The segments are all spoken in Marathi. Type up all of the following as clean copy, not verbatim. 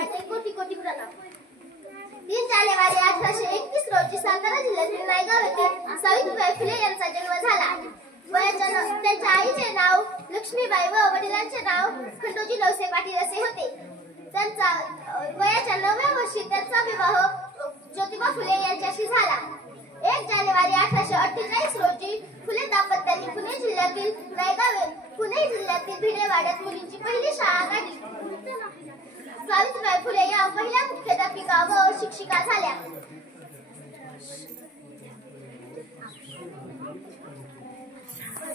देवाचे कोटी कोटी प्रणाम. 3 जानेवारी 1831 रोजी सातारा जिल्ह्यातील नायगाव येथे सावित्रीबाई फुले यांचा जन्म झाला. त्यांच्या आईचे नाव लक्ष्मीबाई व वडिलांचे नाव खंडोजी नवसे पाटील असे होते. त्यांचा वयाच्या 9व्या वर्षी त्यांचा विवाह ज्योतिबा फुले यांच्याशी झाला. 1 जानेवारी 1848 रोजी फुले दाम्पत्यांनी पुणे जिल्ह्यातील भिडेवाड्यात मुलींची पहिली शाळा काढली. सावित्रीबाई फुले या पहिल्या मुख्याध्यापिका व शिक्षिका झाल्या.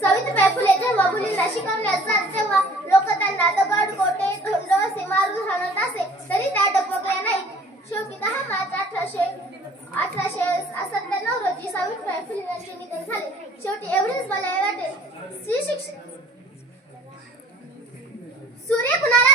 सावित्रीबाई फुले जेव्हा मुलींना शिकवण्यास जात तेव्हा लोक त्यांना दगड, गोटे, धोंड असे मारून हाणत असे, तरी त्या डगमगल्या नाहीत. शेवटी 10 मार्च 1897 रोजी सावित्रीबाई फुले यांचे निधन झाले. शेवटी एवढेच बोलावे वाटेल. सूर्य कुणाला